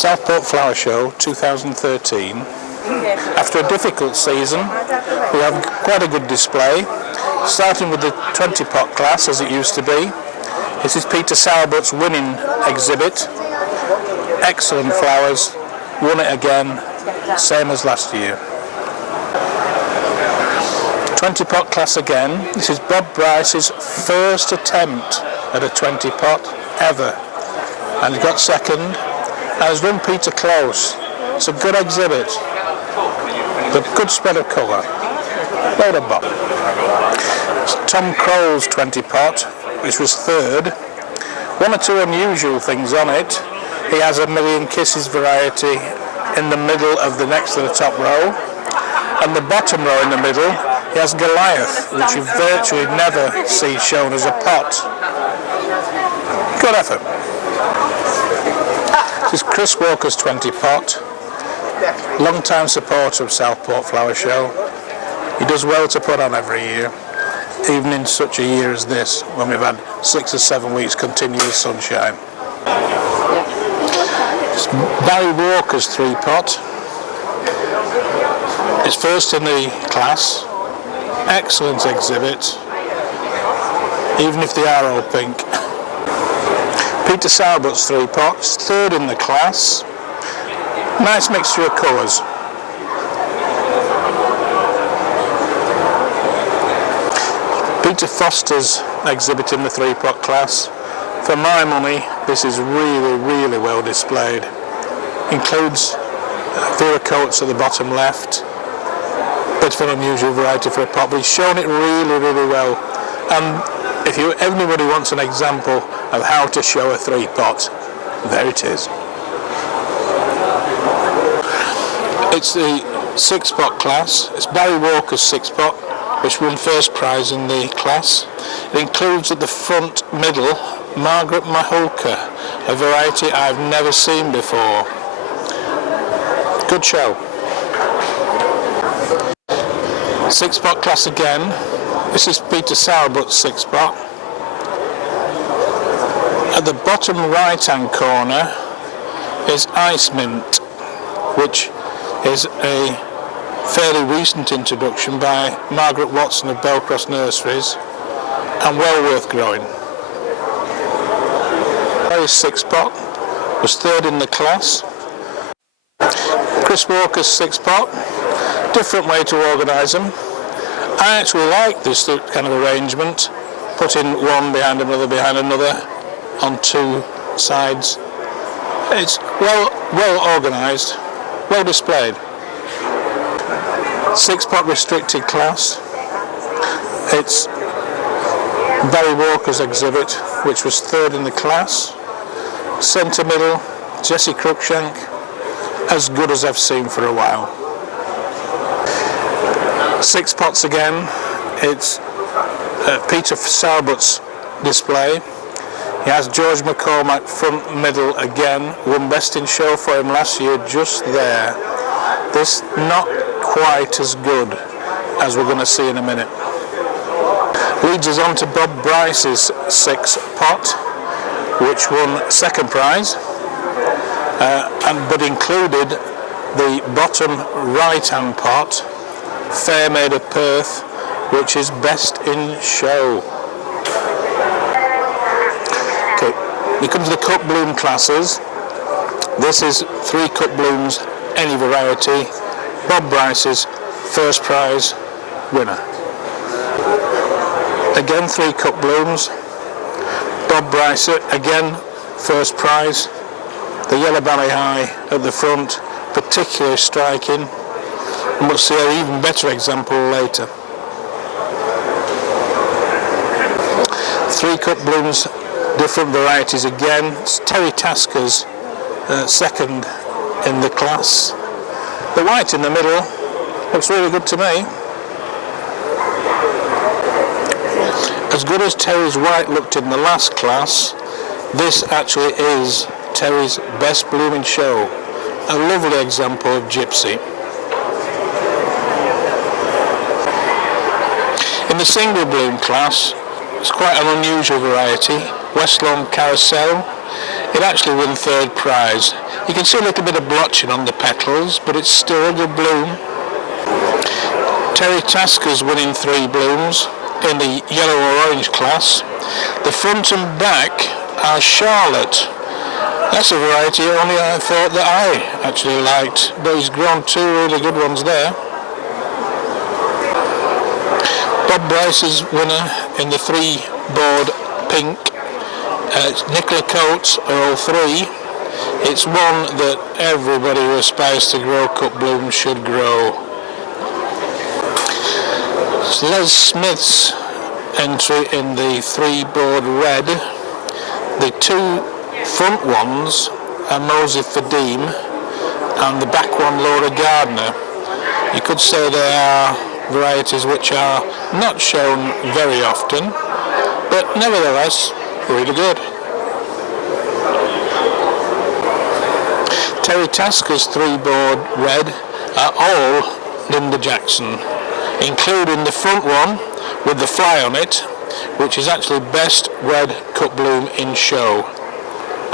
Southport Flower Show 2013. After a difficult season, we have quite a good display, starting with the 20 pot class as it used to be. This is Peter Sauerbutt's winning exhibit. Excellent flowers, won it again, same as last year. 20 pot class again. This is Bob Bryce's first attempt at a 20 pot ever, and he got second. And has won Peter Close. It's a good exhibit, with a good spread of colour. Load of Bob. It's Tom Crowell's 20 pot, which was third. One or two unusual things on it. He has a Million Kisses variety in the middle of the next to the top row, and the bottom row in the middle he has Goliath, which you virtually never see shown as a pot. Good effort. This is Chris Walker's 20 pot, long-time supporter of Southport Flower Show. He does well to put on every year, even in such a year as this, when we've had 6 or 7 weeks continuous sunshine. It's Barry Walker's 3 pot. It's first in the class. Excellent exhibit, even if they are all pink. Peter Sauerbutt's 3 pots, third in the class. Nice mixture of colours. Peter Foster's exhibit in the 3 pot class. For my money, this is really, really well displayed. Includes Vera coats at the bottom left. Bit of an unusual variety for a pot, but he's shown it really, really well. And if anybody wants an example of how to show a 3 pot, there it is. It's the 6 pot class. It's Barry Walker's 6 pot, which won first prize in the class. It includes at the front middle Margaret Mahulka, a variety I've never seen before. Good show. Six-pot class again. This is Peter Sauerbutt's six-pot. At the bottom right-hand corner is Ice Mint, which is a fairly recent introduction by Margaret Watson of Belcross Nurseries, and well worth growing. His six-pot was third in the class. Chris Walker's six-pot, different way to organise them. I actually like this kind of arrangement, putting one behind another on two sides. It's well organised, well displayed. Six-pot restricted class. It's Barry Walker's exhibit, which was third in the class. Centre middle, Jesse Cruikshank, as good as I've seen for a while. Six pots again. It's Peter Sauerbutt's display. He has George McCormack front middle again. Won best in show for him last year, just there. This not quite as good as we're going to see in a minute. Leads us on to Bob Bryce's six pot, which won second prize, but included the bottom right-hand pot, Fair Maid of Perth, which is best in show. Okay, we come to the cut bloom classes. This is 3 cut blooms, any variety. Bob Bryce's first prize winner. Again, 3 cut blooms. Bob Bryce, again, first prize. The yellow belly high at the front, particularly striking. And we'll see an even better example later. 3 cut blooms, different varieties again. It's Terry Tasker's second in the class. The white in the middle looks really good to me. As good as Terry's white looked in the last class, this actually is Terry's best blooming show. A lovely example of Gypsy. In the single bloom class, it's quite an unusual variety, West Lawn Carousel. It actually won third prize. You can see a little bit of blotching on the petals, but it's still a good bloom. Terry Tasker's winning 3 blooms in the yellow or orange class. The front and back are Charlotte. That's a variety only I thought that I actually liked, but he's grown 2 really good ones there. Bob Bryce's winner in the 3-board pink. Nicola Coates are all 3. It's one that everybody who aspires to grow cut blooms should grow. It's Les Smith's entry in the 3-board red. The 2 front ones are Mosey Fadim and the back one Laura Gardner. You could say they are varieties which are not shown very often, but nevertheless really good. Terry Tasker's 3-board red are all Linda Jackson, including the front one with the fly on it, which is actually best red cut bloom in show.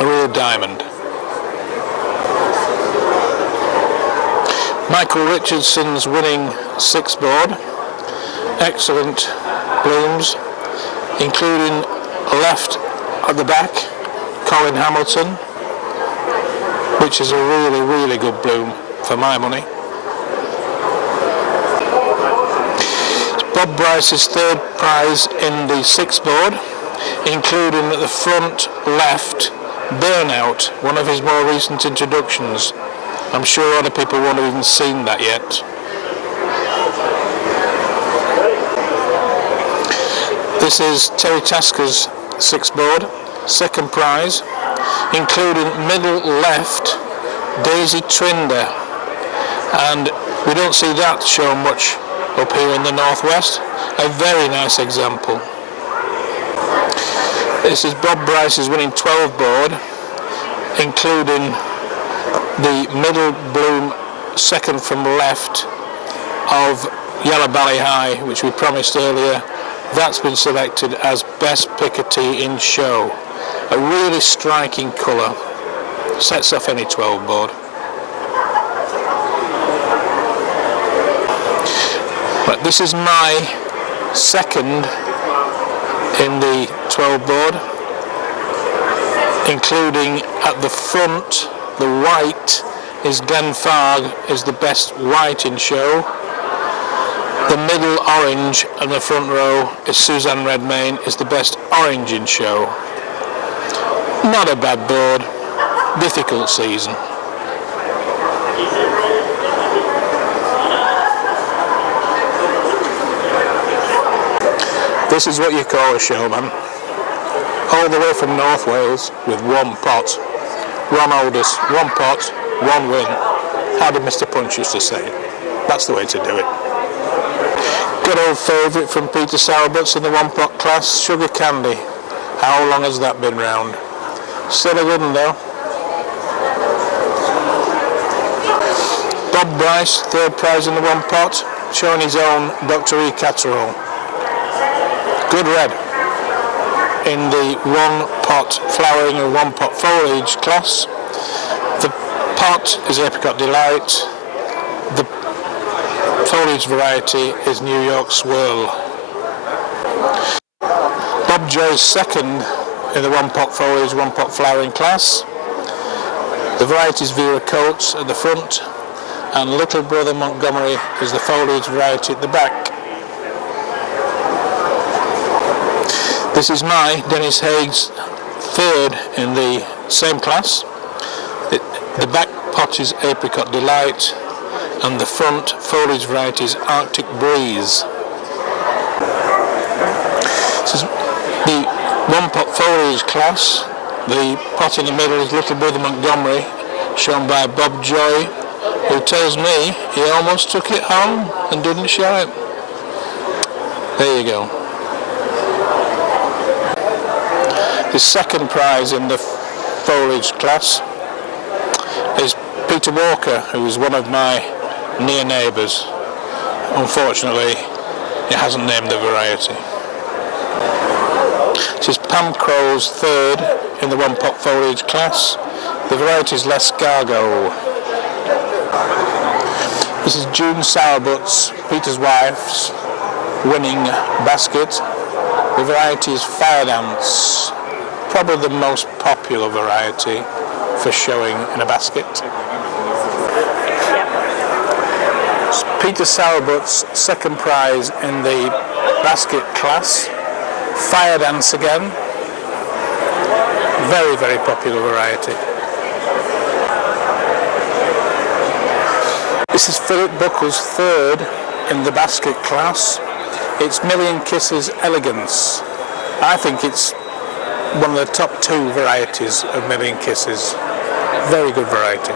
A real diamond. Michael Richardson's winning 6-board. Excellent blooms, including left at the back, Colin Hamilton, which is a really good bloom for my money. Bob Bryce's 3rd prize in the 6-board, including at the front left, Burnout, one of his more recent introductions. I'm sure a lot of people won't have even seen that yet. This is Terry Tasker's 6-board, 2nd prize, including middle left, Daisy Trinder, and we don't see that shown much up here in the northwest. A very nice example. This is Bob Bryce's winning 12-board, including the middle bloom, second from left, of Yellow Valley High, which we promised earlier, that's been selected as best Picardy in show. A really striking colour, sets off any 12 board. But this is my second in the 12 board, including at the front, the white is Glenfarg, is the best white in show. The middle orange and the front row is Suzanne Redmayne, is the best orange in show. Not a bad board, difficult season. This is what you call a showman. All the way from North Wales with one pot. Ron Aldous, one pot, one win. How did Mr. Punch used to say it? That's the way to do it. Good old favourite from Peter Sowerbutt's in the one pot class, Sugar Candy. How long has that been round? Still a good one though. Bob Bryce, third prize in the one pot, showing his own Dr. E. Catterall. Good red in the one pot flowering and one pot foliage class. The pot is Apricot Delight. The foliage variety is New York Swirl. Bob Joy's second in the one pot foliage, one pot flowering class. The variety is Vera Coates at the front, and Little Brother Montgomery is the foliage variety at the back. This is my Denis Hague's third in the same class. The back pot is Apricot Delight, and the front foliage variety is Arctic Breeze. This is the one pot foliage class. The pot in the middle is Little Brother Montgomery, shown by Bob Joy, who tells me he almost took it home and didn't show it. There you go. The second prize in the foliage class is Peter Walker, who is one of my near neighbours. Unfortunately, he hasn't named the variety. This is Pam Crow's third in the one pot foliage class. The variety is L'escargot. This is June Sowerbutt's, Peter's wife's, winning basket. The variety is Fire Dance. Probably the most popular variety for showing in a basket. It's Peter Sowerbutt's second prize in the basket class. Fire Dance again. Very, very popular variety. This is Philip Buckle's third in the basket class. It's Million Kisses Elegance. I think it's one of the top two varieties of Million Kisses. Very good variety.